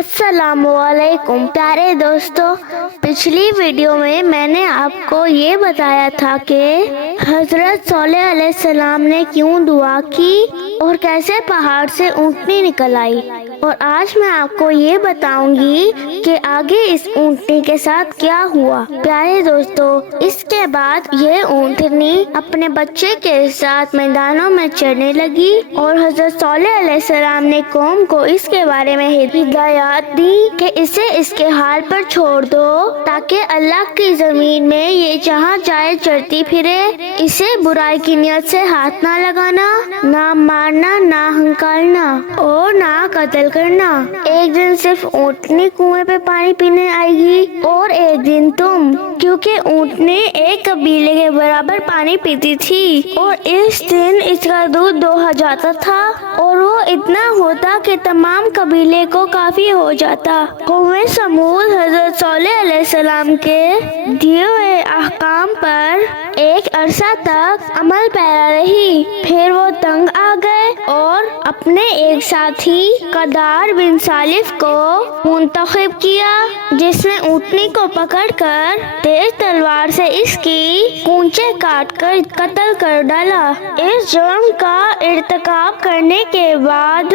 السلام علیکم پیارے دوستو، پچھلی ویڈیو میں میں نے آپ کو یہ بتایا تھا کہ حضرت صالح علیہ السلام نے کیوں دعا کی اور کیسے پہاڑ سے اونٹنی نکل آئی، اور آج میں آپ کو یہ بتاؤں گی کہ آگے اس اونٹنی کے ساتھ کیا ہوا۔ پیارے دوستو، اس کے بعد یہ اونٹنی اپنے بچے کے ساتھ میدانوں میں چرنے لگی اور حضرت صالح علیہ السلام نے قوم کو اس کے بارے میں ہدایات دی کہ اسے اس کے حال پر چھوڑ دو تاکہ اللہ کی زمین میں یہ جہاں چاہے چرتی پھرے، اسے برائی کی نیت سے ہاتھ نہ لگانا، نہ مارنا، نہ ہنکالنا اور نہ قتل کرنا۔ ایک دن صرف اونٹنی کنویں پہ پانی پینے آئے گی اور ایک دن تم، کیونکہ اونٹنی ایک قبیلے کے برابر پانی پیتی تھی اور اس دن اس کا دودھ دوہا جاتا تھا اور وہ اتنا ہوتا کہ تمام قبیلے کو کافی ہو جاتا۔ قوم سمود حضرت صالح علیہ السلام کے دیے ہوئے احکام پر ایک عرصہ تک عمل پیرا رہی، پھر وہ تنگ آ گئے اور اپنے ایک ساتھی قدار بن سالف کو منتخب کیا، جس نے اونٹنی کو پکڑ کر تیز تلوار سے اس کی کونچیں کاٹ کر قتل کر ڈالا۔ اس جرم کا ارتکاب کرنے کے بعد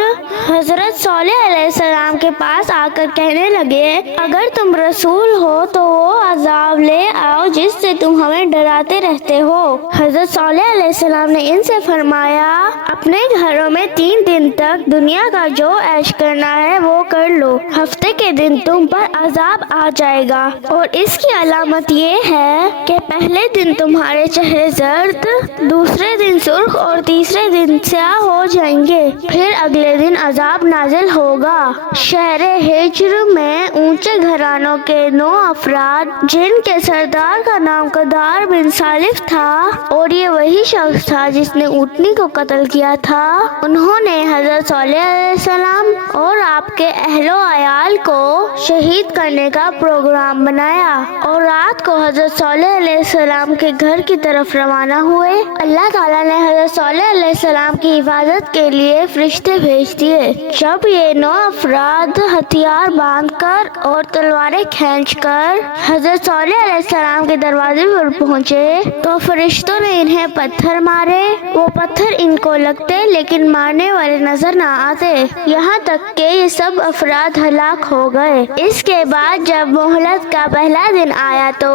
حضرت صالح علیہ السلام کے پاس آ کر کہنے لگے، اگر تم رسول ہو تو وہ عذاب لے آؤ جس سے تم ہمیں ڈراتے رہتے ہو۔ حضرت صالح علیہ السلام نے ان سے فرمایا، اپنے گھروں میں 3 دن تک دنیا کا جو عیش کرنا ہے وہ کر لو، ہفتے کے دن تم پر عذاب آ جائے گا، اور اس کی علامت یہ ہے کہ پہلے دن تمہارے چہرے زرد، دوسرے دن سرخ اور تیسرے دن سیاہ ہو جائیں گے، پھر اگلے دن عذاب نازل ہوگا۔ شہر ہجر میں اونچے گھرانوں کے 9 افراد جن کے سردار کا نام قدار بن سالف تھا اور یہ وہی شخص تھا جس نے اونٹنی کو قتل کیا تھا، انہوں نے حضرت صالح علیہ السلام اور آپ کے اہل و عیال کو شہید کرنے کا پروگرام بنایا اور رات کو حضرت صالح علیہ السلام کے گھر کی طرف روانہ ہوئے۔ اللہ تعالیٰ نے حضرت صالح علیہ السلام کی حفاظت کے لیے فرشتے بھیج دیے۔ جب یہ 9 افراد ہتھیار باندھ کر اور تلواریں کھینچ کر حضرت صالح علیہ السلام کے دروازے پر پہنچے تو فرشتوں نے انہیں پتھر مارے۔ وہ پتھر ان کو لگتے لیکن مارنے والے نظر نہ آتے، یہاں تک کہ یہ سب افراد ہلاک ہو گئے۔ اس کے بعد جب مہلت کا پہلا دن آیا تو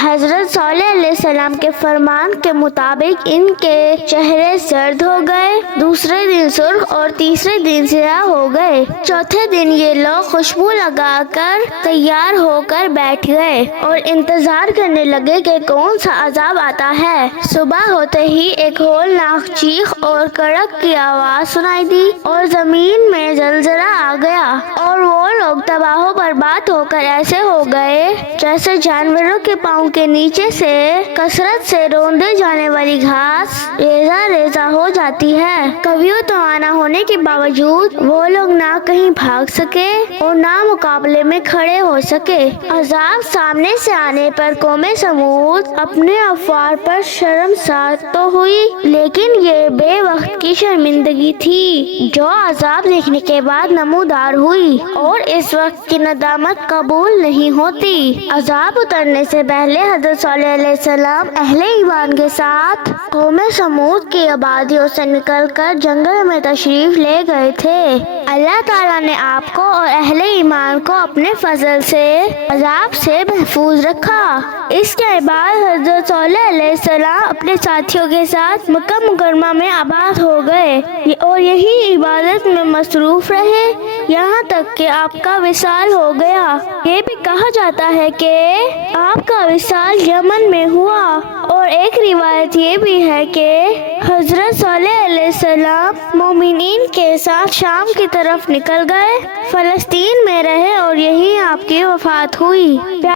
حضرت صالح علیہ السلام کے فرمان کے مطابق ان کے چہرے زرد ہو گئے، دوسرے دن سرخ اور تیسرے دن سیاہ ہو گئے۔ چوتھے دن یہ لوگ خوشبو لگا کر تیار ہو کر بیٹھ گئے اور انتظار کرنے لگے کہ کون سا عذاب آتا ہے۔ صبح ہوتے ہی ایک ہولناک چیخ اور کڑک کی آواز سنائی دی اور زمین میں زلزلہ آ گیا اور وہ لوگ تباہ و برباد ہو کر ایسے ہو گئے جیسے جانوروں کے پاؤں کے نیچے سے کثرت سے روندے جانے والی گھاس ریزہ ریزہ ہو جاتی ہے۔ قویوں توانا ہونے کے باوجود وہ لوگ نہ کہیں بھاگ سکے اور نہ مقابلے میں کھڑے ہو سکے۔ عذاب سامنے سے آنے پر قوم سمود اپنے افعال پر شرمسار تو ہوئی، لیکن یہ بے وقت کی شرمندگی تھی جو عذاب دیکھنے کے بعد نمودار ہوئی اور اس وقت کی ندامت قبول نہیں ہوتی۔ عذاب اترنے سے پہلے حضرت صالح علیہ السلام اہل ایمان کے ساتھ قوم سمود کی آبادیوں سے نکل کر جنگل میں تشریف لے گئے تھے۔ اللہ تعالیٰ نے آپ کو اور اہل ایمان کو اپنے فضل سے عذاب سے محفوظ رکھا۔ اس کے بعد حضرت صالح علیہ السلام اپنے ساتھیوں کے ساتھ مکہ مکرمہ میں آباد ہو گئے اور یہی عبادت میں مصروف رہے یہاں تک کہ آپ کا وصال ہو گیا۔ یہ بھی کہا جاتا ہے کہ آپ کا وصال یمن میں ہوا، اور ایک روایت یہ بھی ہے کہ حضرت صالح علیہ السلام مومنین کے ساتھ شام کی طرف نکل گئے، فلسطین میں رہے اور یہیں آپ کی وفات ہوئی۔